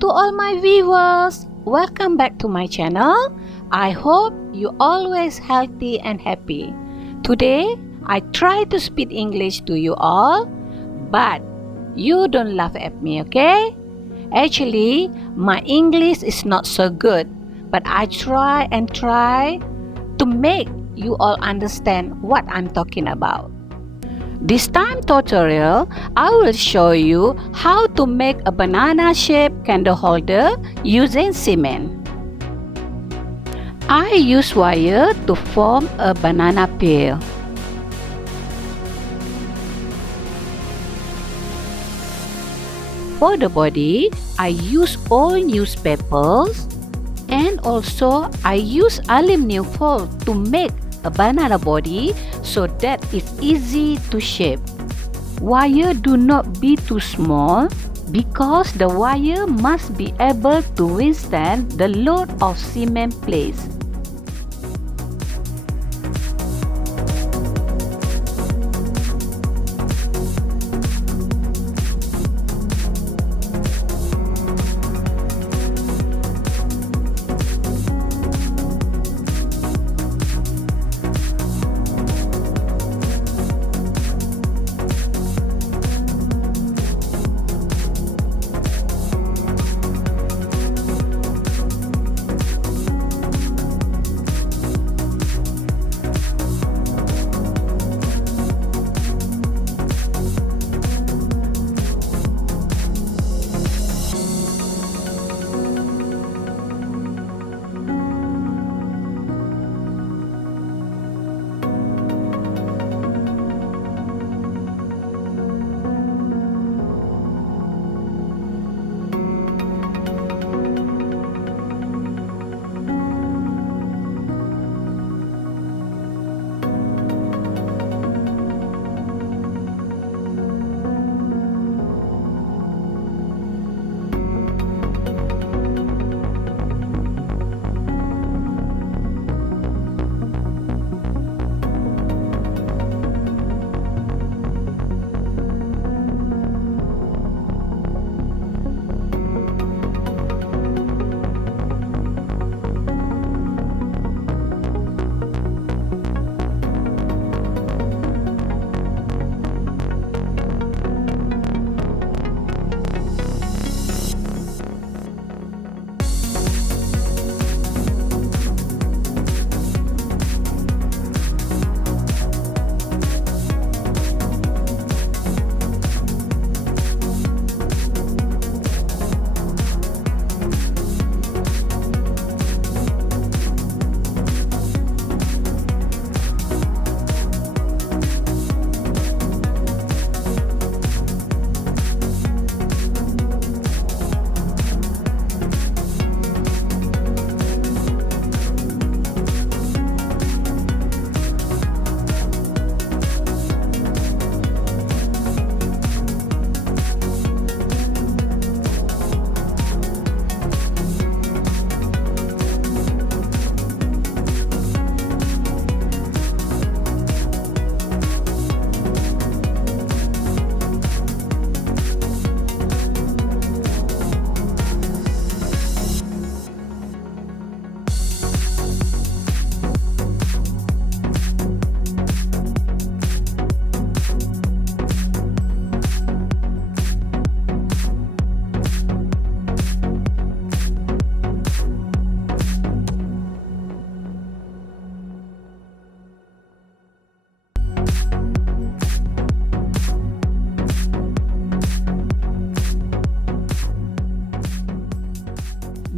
to all my viewers. Welcome back to my channel. I hope you always healthy and happy. Today, I try to speak English to you all, but you don't laugh at me, okay? Actually, my English is not so good, but I try to make you all understand what I'm talking about. This time tutorial, I will show you how to make a banana shaped candle holder using cement. I use wire to form a banana peel. For the body, I use old newspapers and also I use aluminum foil to make a banana body so that it's easy to shape. Wire do not be too small because the wire must be able to withstand the load of cement placed.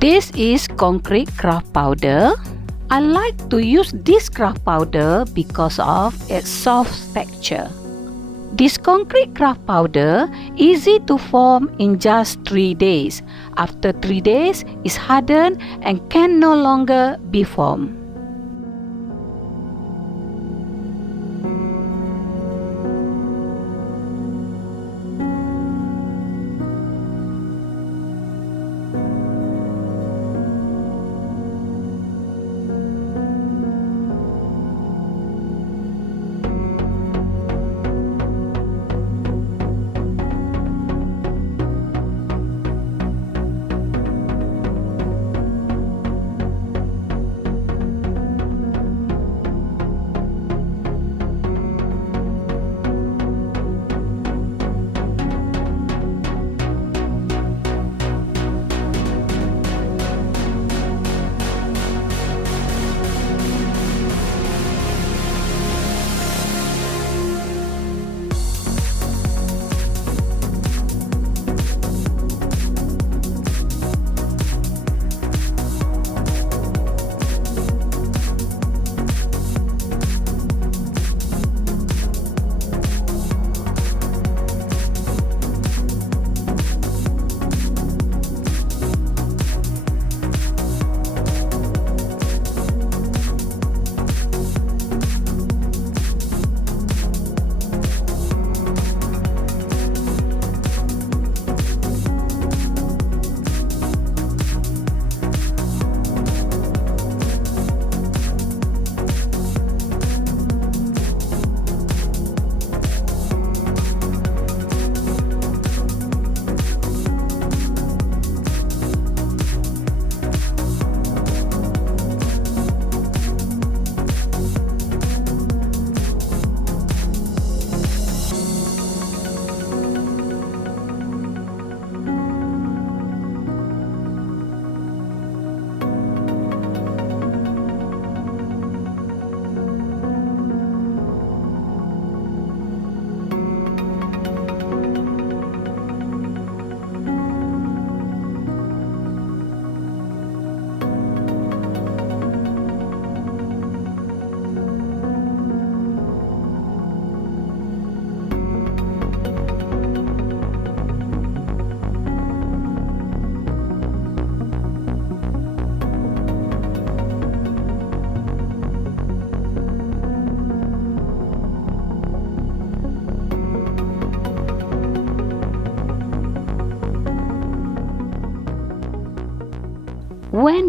This is concrete craft powder. I like to use this craft powder because of its soft texture. This concrete craft powder easy to form in just 3 days. After 3 days, it's hardened and can no longer be formed.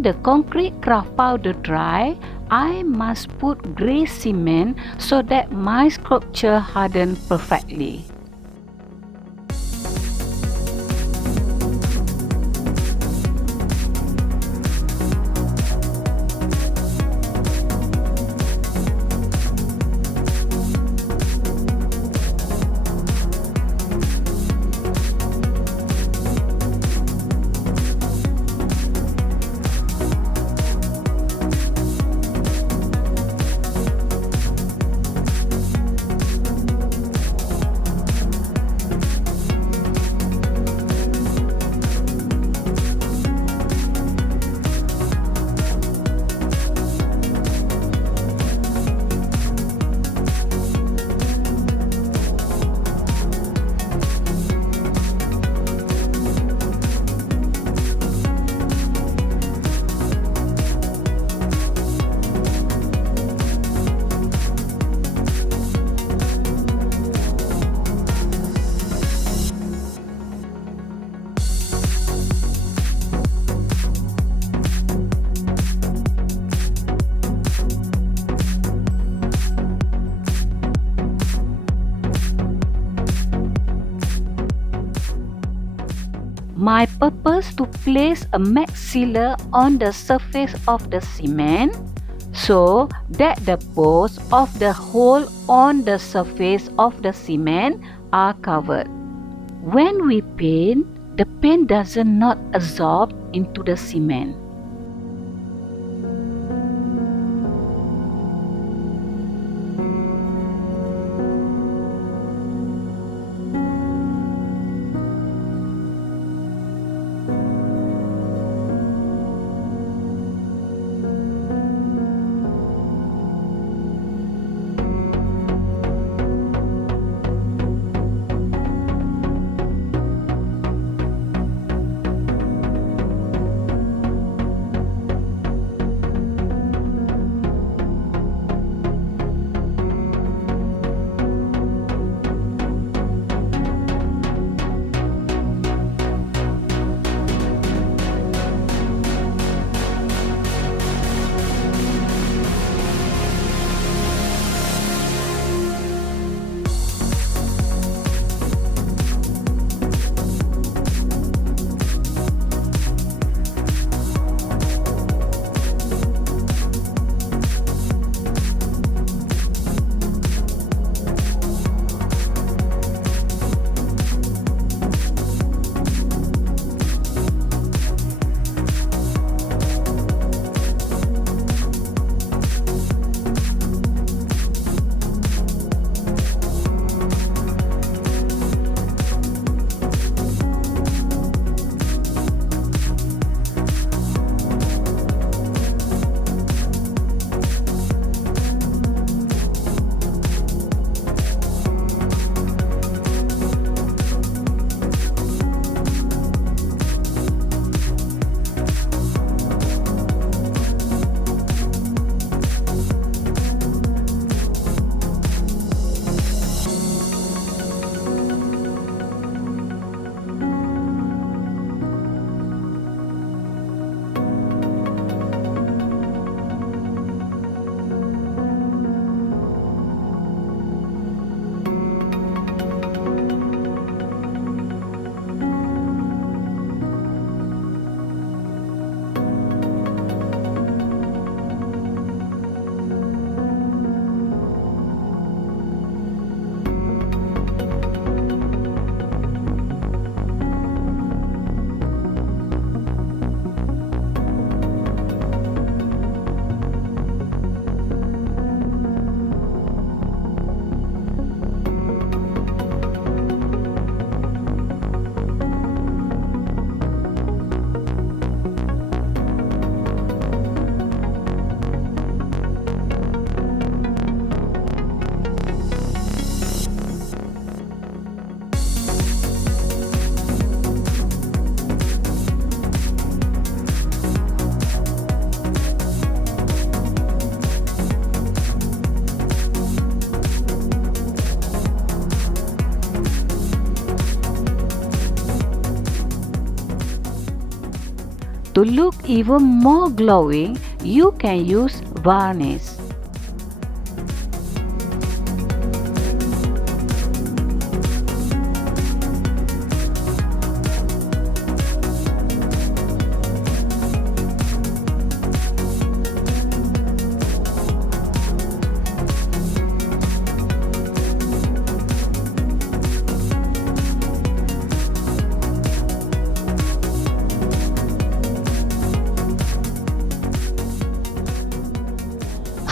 letting the concrete craft powder dry, I must put grey cement so that my sculpture harden perfectly. My purpose to place a matte sealer on the surface of the cement so that the pores of the hole on the surface of the cement are covered. When we paint, the paint does not absorb into the cement. To look even more glowing, you can use varnish.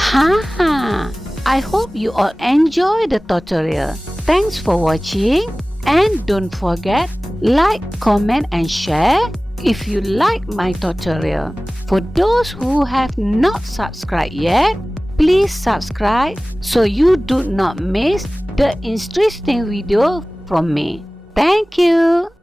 Haha! I hope you all enjoy the tutorial. Thanks for watching and don't forget like, comment and share if you like my tutorial. For those who have not subscribed yet, please subscribe so you do not miss the interesting video from me. Thank you.